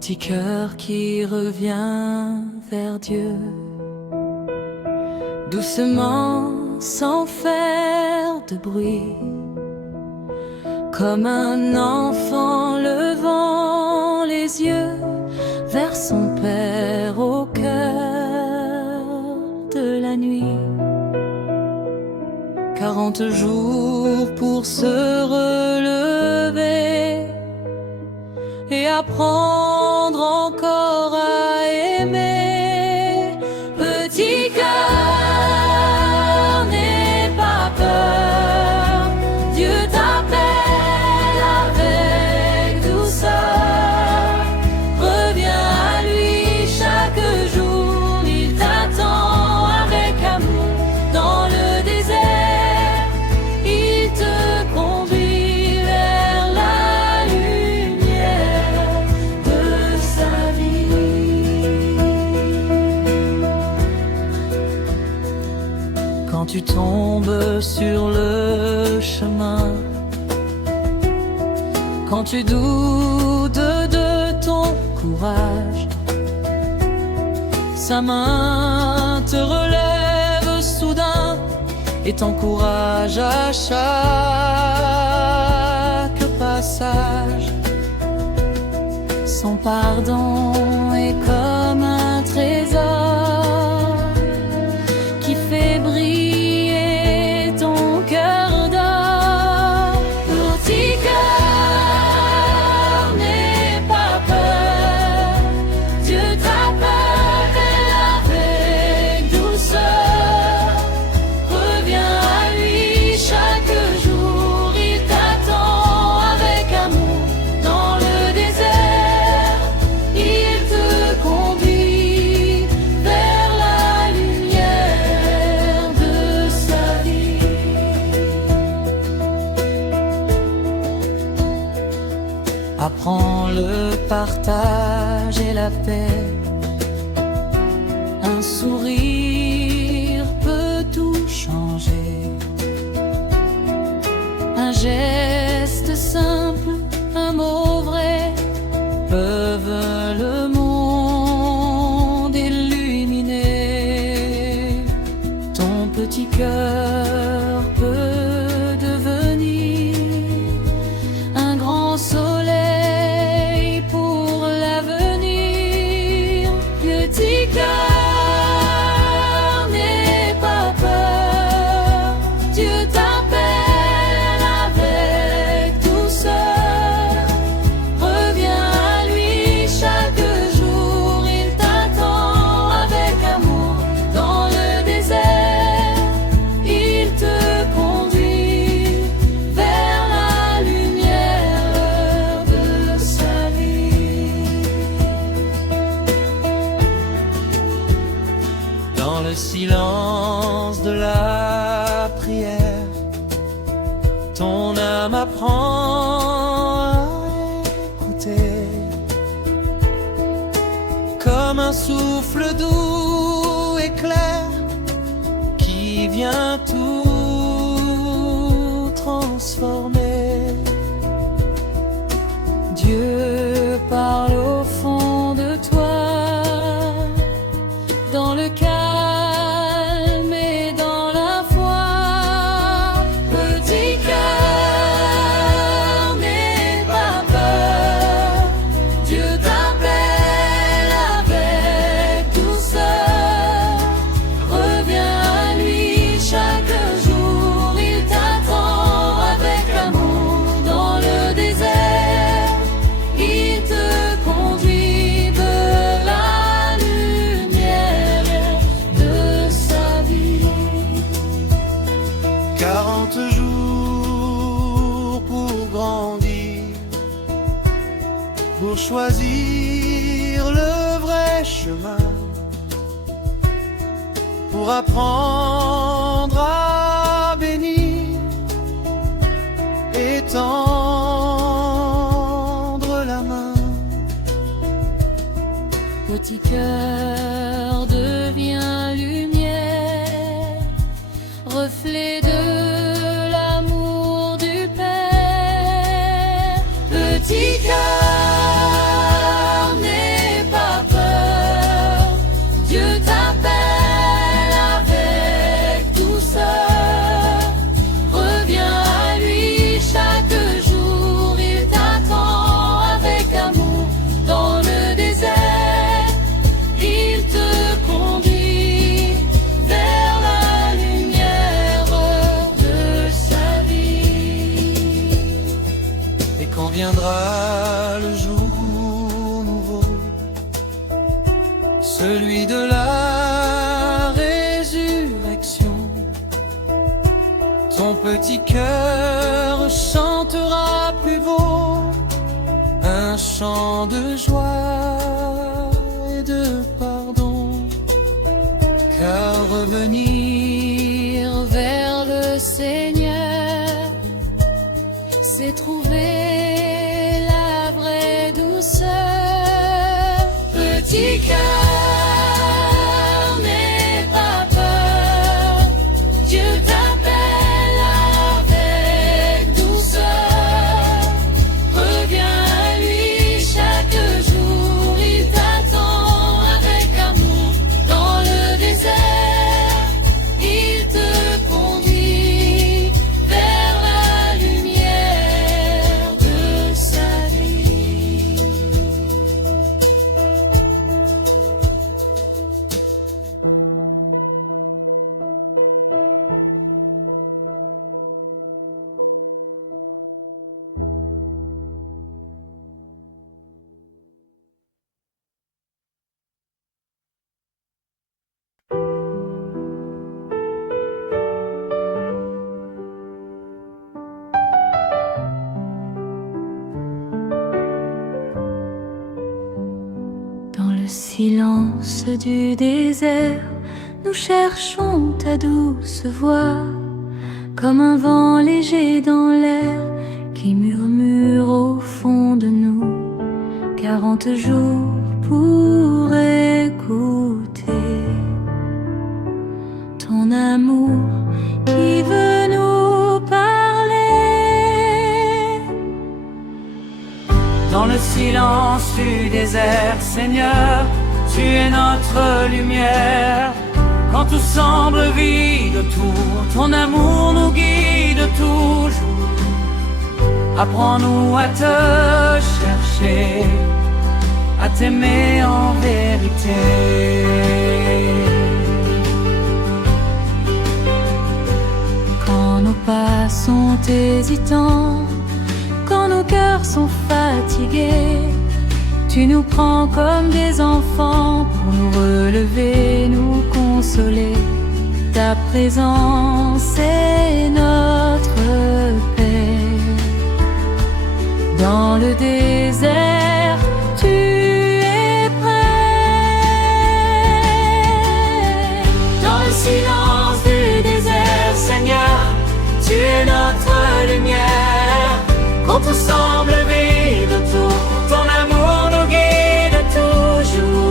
Petit cœur qui revient vers Dieu, doucement, sans faire de bruit, comme un enfant levant les yeux vers son Père au cœur de la nuit. 40 jours pour se relever et apprendre encore à aimer. Petit cœur, n'aie pas peur, Dieu t'appelle avec douceur. Reviens à lui chaque jour, il t'attend avec amour dans le désert. Il te conduit vers la lumière de sa vie. Quand tu tombes sur le chemin, quand tu doutes de ton courage, sa main te relève soudain et t'encourage à chaque passage. Son pardon est comme un trésor qui fait briller ton cœur d'or. Petit cœur, n'aie pas peur, Dieu t'appelle avec douceur. Reviens à lui chaque jour, il t'attend avec amour dans le désert. Il te conduit vers la lumière de sa vie. Apprends le partage et la paix. Un sourire peut tout changer. Un geste simple, un mot vrai peuvent le monde illuminer. Ton petit cœur peut devenir un grand soleil pour l'avenir. Petit cœur, n'aie pas peur, Dieu t'appelle avec douceur. Reviens à lui chaque jour, il t'attend avec amour dans le désert. Il te conduit vers la lumière de sa vie. Dans le silence de la prière, ton âme apprend à écouter, comme un souffle doux et clair qui vient tout transformer. Dieu parle au fond de toi, dans le calme et dans la foi. Petit cœur, n'aie pas peur, Dieu t'appelle avec douceur. Reviens à lui chaque jour, il t'attend avec amour dans le désert. Il te conduit vers la lumière de sa vie. 40 jours pour grandir, pour choisir le vrai chemin, pour apprendre à bénir et tendre la main. Petit cœur devient lumière, reflet de l'amour du Père. Petit cœur, petit cœur chantera plus beau un chant de joie et de pardon, car revenir vers le Seigneur, c'est trouver la vraie douceur. Petit cœur, n'aie pas peur, Dieu t'appelle avec douceur. Reviens à lui chaque jour, il t'attend avec amour dans le désert. Il te conduit vers la lumière de sa vie. Dans le silence du désert, nous cherchons ta douce voix, comme un vent léger dans l'air qui murmure au fond de nous. 40 jours pour écouter ton amour qui veut nous parler. Dans le silence du désert, Seigneur, tu es notre lumière. Quand tout semble vide autour, ton amour nous guide toujours. Apprends-nous à te chercher, à t'aimer en vérité. Quand nos pas sont hésitants, quand nos cœurs sont fatigués, tu nous prends comme des enfants pour nous relever, nous consoler. Ta présence est notre paix. Dans le désert, tu es prêt. Dans le silence du désert, Seigneur, tu es notre lumière. Quand tout semble vide autour, ton amour nous guide toujours.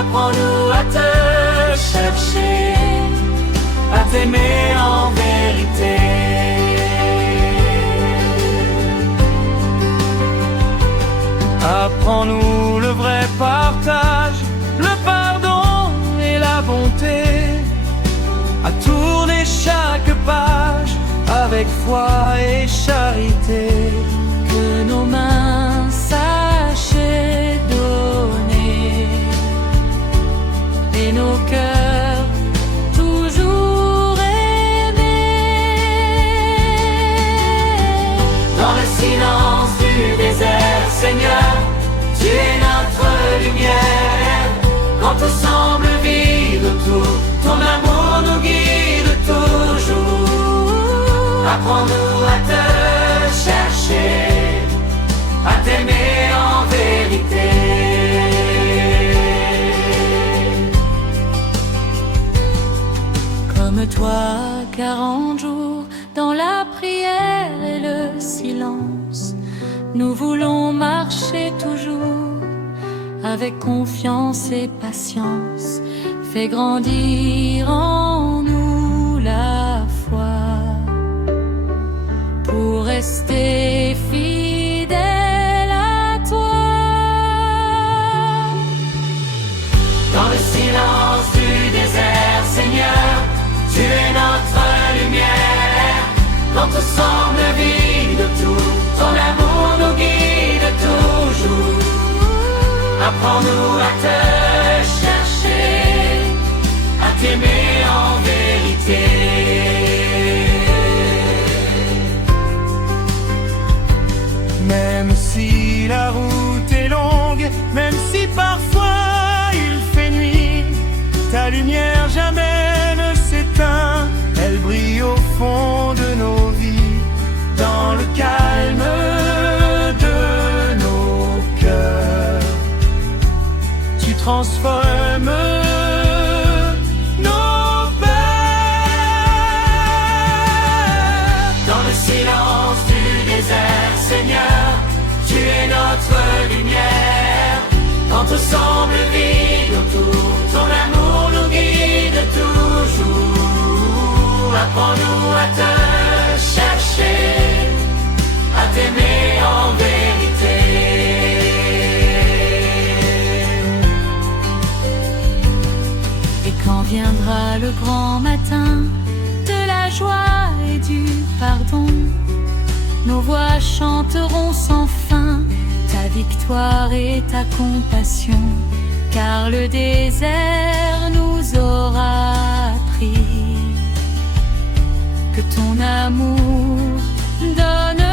Apprends-nous à te chercher, à t'aimer en vérité. Apprends-nous le vrai partage, le pardon et la bonté, à tourner chaque page avec foi et charité. Que nos mains sachent donner et nos cœurs toujours aimer. Dans le silence du désert, Seigneur, tu es notre lumière. Quand tout semble vide autour, ton amour nous guide toujours. Apprends-nous à te chercher, à t'aimer en vérité. Comme toi, 40 jours dans la prière et le silence, nous voulons marcher toujours avec confiance et patience. Fais grandir en nous la foi pour rester fidèle à toi. Dans le silence du désert, Seigneur, tu es notre lumière. Quand tout semble vide autour, ton amour nous guide toujours. Apprends-nous à te chercher, à t'aimer en vérité. Même si la route est longue, même si parfois il fait nuit, ta lumière jamais ne s'éteint, elle brille au fond Quand viendra le grand matin de la joie et du pardon, nos voix chanteront sans fin ta victoire et ta compassion, car le désert nous aura appris que ton amour donne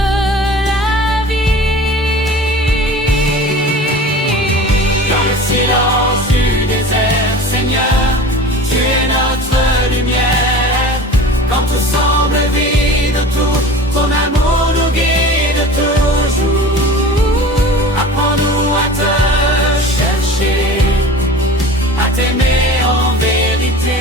la vie. Dans le silence du désert, Seigneur, tu es notre lumière. Quand tout semble vide autour, ton amour nous guide toujours. Apprends-nous à te chercher, à t'aimer en vérité.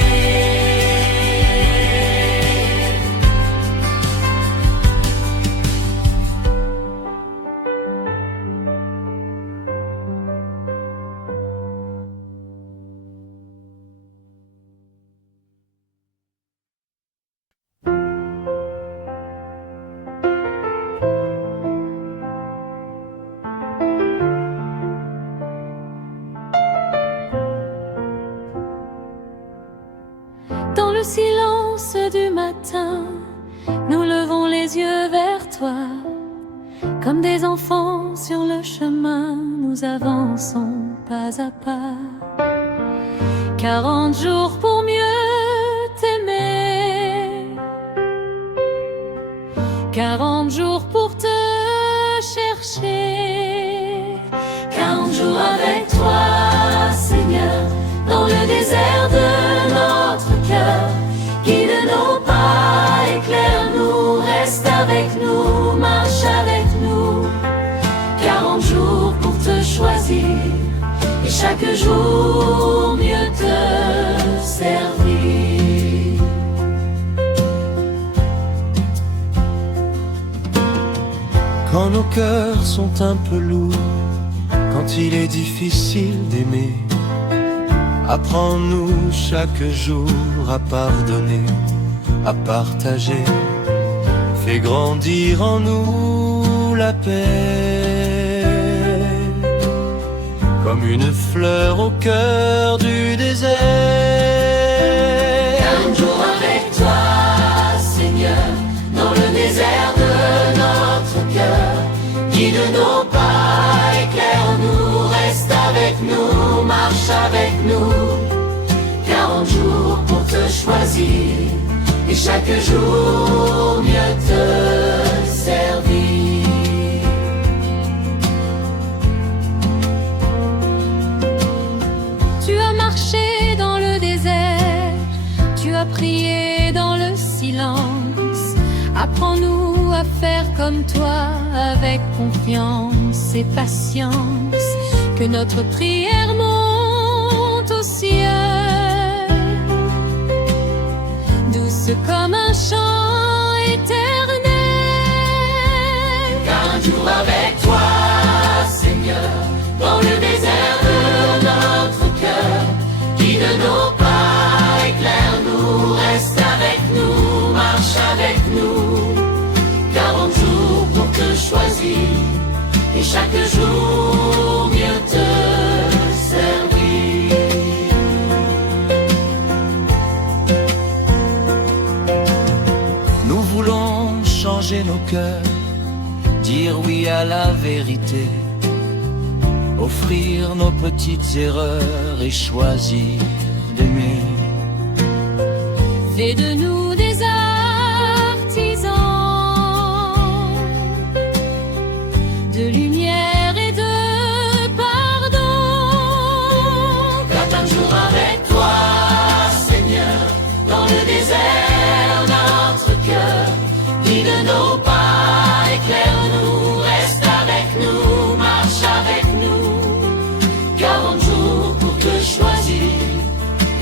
Dans le silence du matin, nous levons les yeux vers toi. Comme des enfants sur le chemin, nous avançons pas à pas. 40 jours pour mieux t'aimer, 40 jours pour te chercher. 40 jours avec toi, Seigneur, dans le désert de notre cœur. Guide nos pas, éclaire-nous, reste avec nous, marche avec nous. 40 jours pour te choisir et chaque jour mieux te servir. Quand nos cœurs sont un peu lourds, quand il est difficile d'aimer, apprends-nous chaque jour à pardonner, à partager. Fais grandir en nous la paix, comme une fleur au cœur du désert. 40 jours avec toi, Seigneur, dans le désert de notre cœur. Guide nos pas, éclaire-nous, reste avec nous, marche avec nous. 40 jours pour te choisir et chaque jour mieux te servir. Tu as marché dans le désert, tu as prié dans le silence. Apprends-nous à faire comme toi, avec confiance et patience. Que notre prière monte au ciel, douce comme un chant éternel. 40 jours avec toi, Seigneur, dans le désert de notre cœur. Guide nos pas, éclaire-nous, reste avec nous, marche avec nous. 40 jours pour te choisir et chaque jour mieux te servir. Nous voulons changer nos cœurs, dire oui à la vérité, offrir nos petites erreurs et choisir d'aimer. Fais de nous des artisans de lumière et de pardon. 40 jours avec toi, Seigneur, dans le désert notre cœur. Guide nos pas, éclaire-nous, reste avec nous, marche avec nous. 40 jours pour te choisir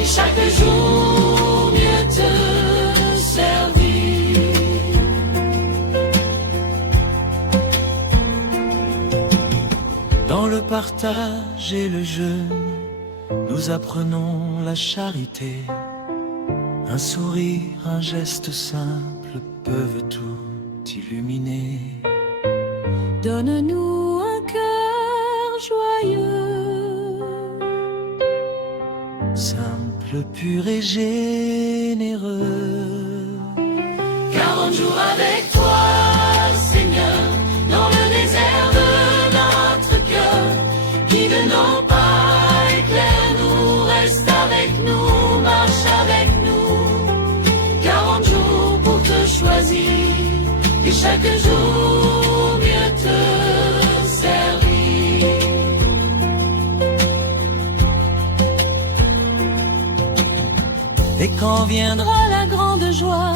et chaque jour mieux te servir. Dans le partage et le jeûne, nous apprenons la charité. Un sourire, un geste simple peuvent tout illuminer. Donne-nous un cœur joyeux, simple, pur et généreux. 40 jours avec toi, Seigneur, dans le désert de notre cœur. Guide nos pas, éclaire-nous, reste avec nous, marche avec nous. 40 jours pour te choisir, et chaque jour mieux te servir. Et quand viendra La grande joie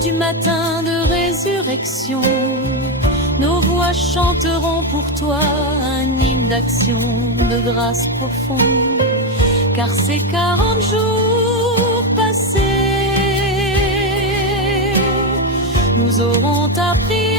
du matin de résurrection, nos voix chanteront pour toi un hymne d'action, de grâce profonde, car ces 40 jours passés nous auront appris